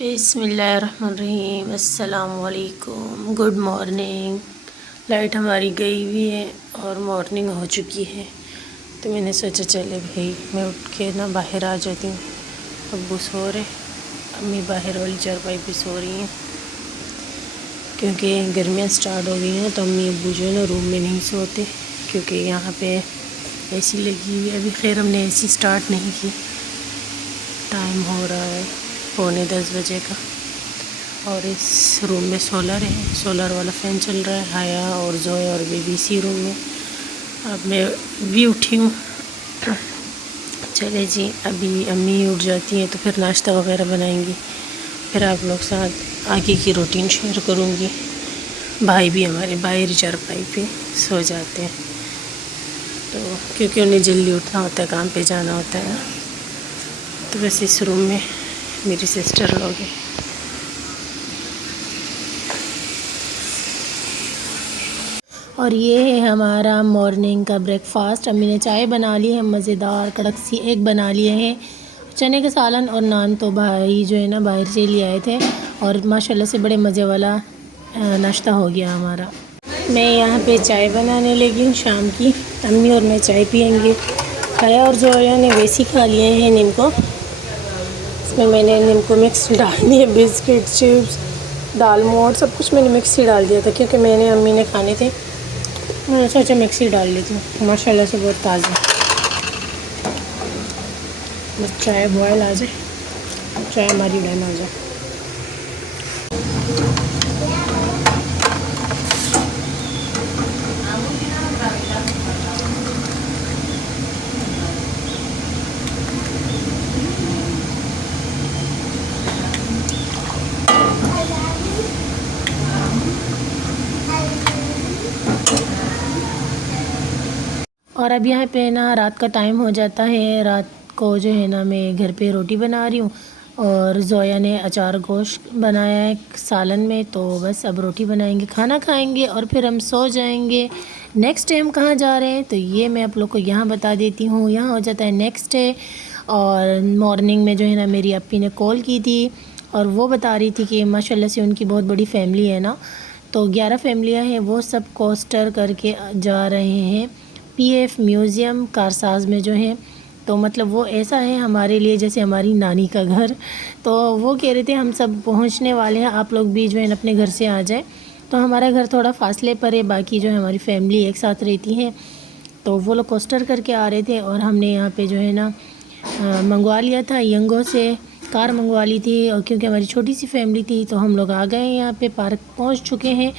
बिस्मिल्लाहिर्रहमानिर्रहीम। अस्सलामुअलैकुम। Good morning. Light हमारी गई हुई है और मॉर्निंग हो चुकी है, तो मैंने सोचा चले भाई मैं उठ के ना बाहर आ जाती हूँ। अब्बू सो रहे, अम्मी बाहर वाली चारपाई पे सो रही हैं क्योंकि गर्मियाँ स्टार्ट हो गई हैं। तो अम्मी अब्बू जो है ना रूम में नहीं सोते क्योंकि यहाँ पे एसी लगी हुई है। अभी खैर हमने एसी स्टार्ट नहीं की, टाइम हो रहा है 9:45 बजे का, और इस रूम में सोलर है, सोलर वाला फ़ैन चल रहा है। हाया और जोए और बेबी इसी रूम में। अब मैं भी उठी हूँ। चले जी, अभी अम्मी उठ जाती हैं तो फिर नाश्ता वगैरह बनाएंगी, फिर आप लोग साथ आगे की रूटीन शेयर करूँगी। भाई भी हमारे बाहर चारपाई पे सो जाते हैं, तो क्योंकि उन्हें जल्दी उठना होता है, काम पे जाना होता है ना। तो बस इस रूम में मेरी सिस्टर लोग हैं। और ये है हमारा मॉर्निंग का ब्रेकफास्ट। अम्मी ने चाय बना ली है, मज़ेदार कड़क सी एग बना लिए हैं, चने के सालन और नान तो भाई जो है ना बाहर से ले आए थे, और माशाल्लाह से बड़े मज़े वाला नाश्ता हो गया हमारा। मैं यहाँ पे चाय बनाने लगी हूँ शाम की। अम्मी और मैं चाय पियेंगे। खाया और जोया ने वैसे खा लिए हैं नीमको। इसमें मैंने नीमको मिक्स डाल दिए, बिस्किट, चिप्स, दाल मोठ सब कुछ मैंने मिक्स ही डाल दिया था क्योंकि मैंने अम्मी ने खाने थे। मैंने सोचा मिक्सी डाल लेती हूँ। माशाल्लाह से बहुत ताज़ा। बस चाय बॉयल आ जाए, चाय हमारी डन हो जाए। और अब यहाँ पे ना रात का टाइम हो जाता है। रात को जो है ना मैं घर पे रोटी बना रही हूँ, और जोया ने अचार गोश्त बनाया है सालन में। तो बस अब रोटी बनाएंगे, खाना खाएंगे और फिर हम सो जाएंगे। नेक्स्ट डे हम कहाँ जा रहे हैं तो ये मैं आप लोग को यहाँ बता देती हूँ। यहाँ हो जाता है नेक्स्ट डे, और मॉर्निंग में जो है ना मेरी अप्पी ने कॉल की थी और वो बता रही थी कि माशाल्लाह से उनकी बहुत बड़ी फैमिली है ना, तो 11 फैमिलियाँ हैं, वो सब कोस्टर करके जा रहे हैं पीएफ म्यूज़ियम कारसाज में जो है। तो मतलब वो ऐसा है हमारे लिए जैसे हमारी नानी का घर। तो वो कह रहे थे हम सब पहुंचने वाले हैं, आप लोग भी जो है अपने घर से आ जाएं। तो हमारा घर थोड़ा फासले पर है, बाकी जो है हमारी फैमिली एक साथ रहती है। तो वो लोग कोस्टर करके आ रहे थे और हमने यहाँ पे जो है ना मंगवा लिया था यंगो से, कार मंगवा ली थी। और क्योंकि हमारी छोटी सी फैमिली थी तो हम लोग आ गए यहाँ पे, पार्क पहुँच चुके हैं,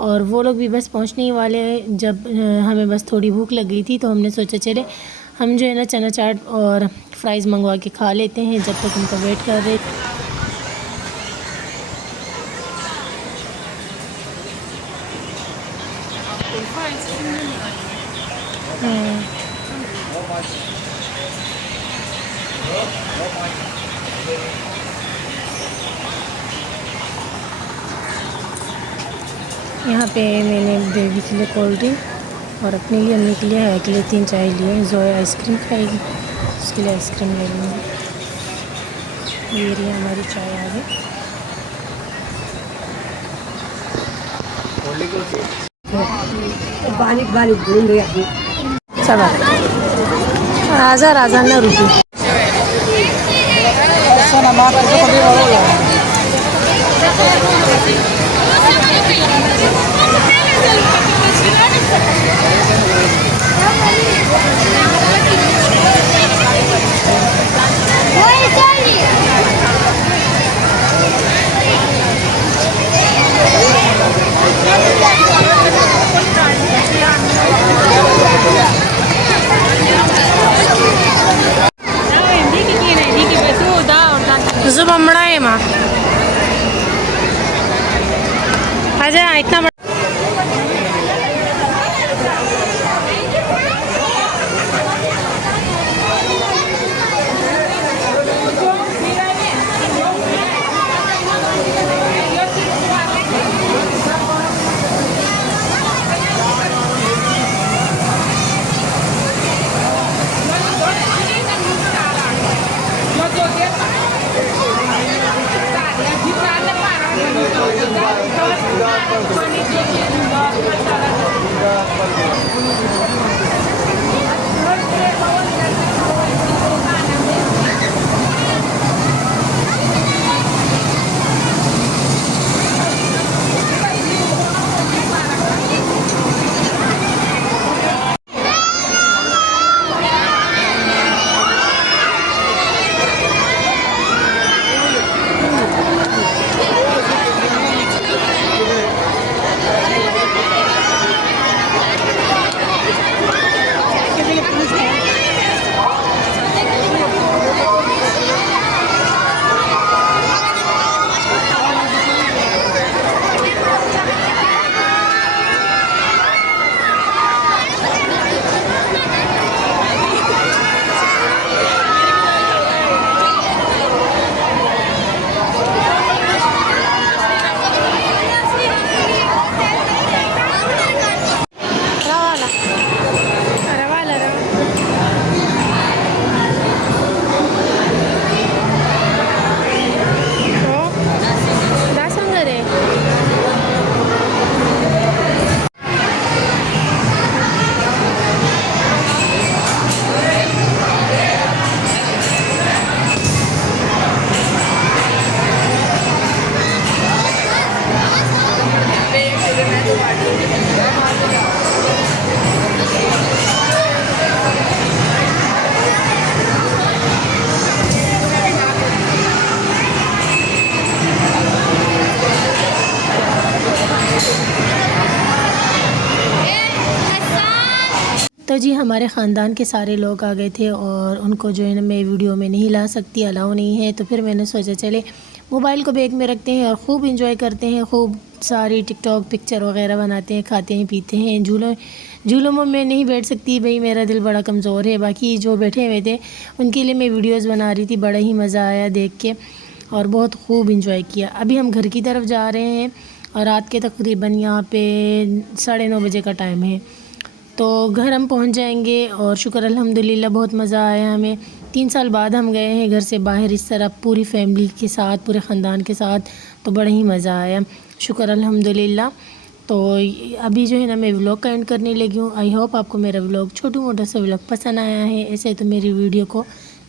और वो लोग भी बस पहुँचने ही वाले हैं। जब हमें बस थोड़ी भूख लग गई थी तो हमने सोचा चले हम जो है ना चना चाट और फ्राइज़ मंगवा के खा लेते हैं जब तक उनका वेट कर रहे। यहाँ पे मैंने बेबी के लिए कोल्ड ड्रिंक और अपने लिए अम्मी के लिए है के लिए 3 चाय लिए। जोया आइसक्रीम खाएगी, उसके लिए आइसक्रीम ले लूँगी। ये रही हमारी चाय आ गई। सब राजा राजा न रुकी। जुबमड़ा है माँ आजा इतना तो जी हमारे ख़ानदान के सारे लोग आ गए थे और उनको जो है ना मैं वीडियो में नहीं ला सकती, अलाउ नहीं है। तो फिर मैंने सोचा चले मोबाइल को बैग में रखते हैं और ख़ूब इंजॉय करते हैं, खूब सारी टिकटॉक पिक्चर वगैरह बनाते हैं, खाते हैं पीते हैं। झूलों में मैं नहीं बैठ सकती भाई, मेरा दिल बड़ा कमज़ोर है। बाकी जो बैठे हुए थे उनके लिए मैं वीडियोज़ बना रही थी, बड़ा ही मज़ा आया देख के और बहुत खूब इंजॉय किया। अभी हम घर की तरफ जा रहे हैं और रात के तकरीबन यहाँ पे 9:30 बजे का टाइम है। तो घर हम पहुँच जाएंगे और शुक्र अल्हम्दुलिल्लाह बहुत मज़ा आया हमें। 3 साल बाद हम गए हैं घर से बाहर इस तरह पूरी फैमिली के साथ, पूरे ख़ानदान के साथ, तो बड़ा ही मज़ा आया, शुक्र अल्हम्दुलिल्लाह। तो अभी जो है ना मैं व्लॉग का एंड करने लगी हूँ। आई होप आपको मेरा व्लॉग, छोटा मोटा सा व्लॉग पसंद आया है। ऐसे तो मेरी वीडियो को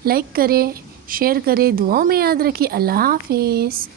लाइक करें, शेयर करें, दुआओं में याद रखिए। अल्लाह हाफ़िज़।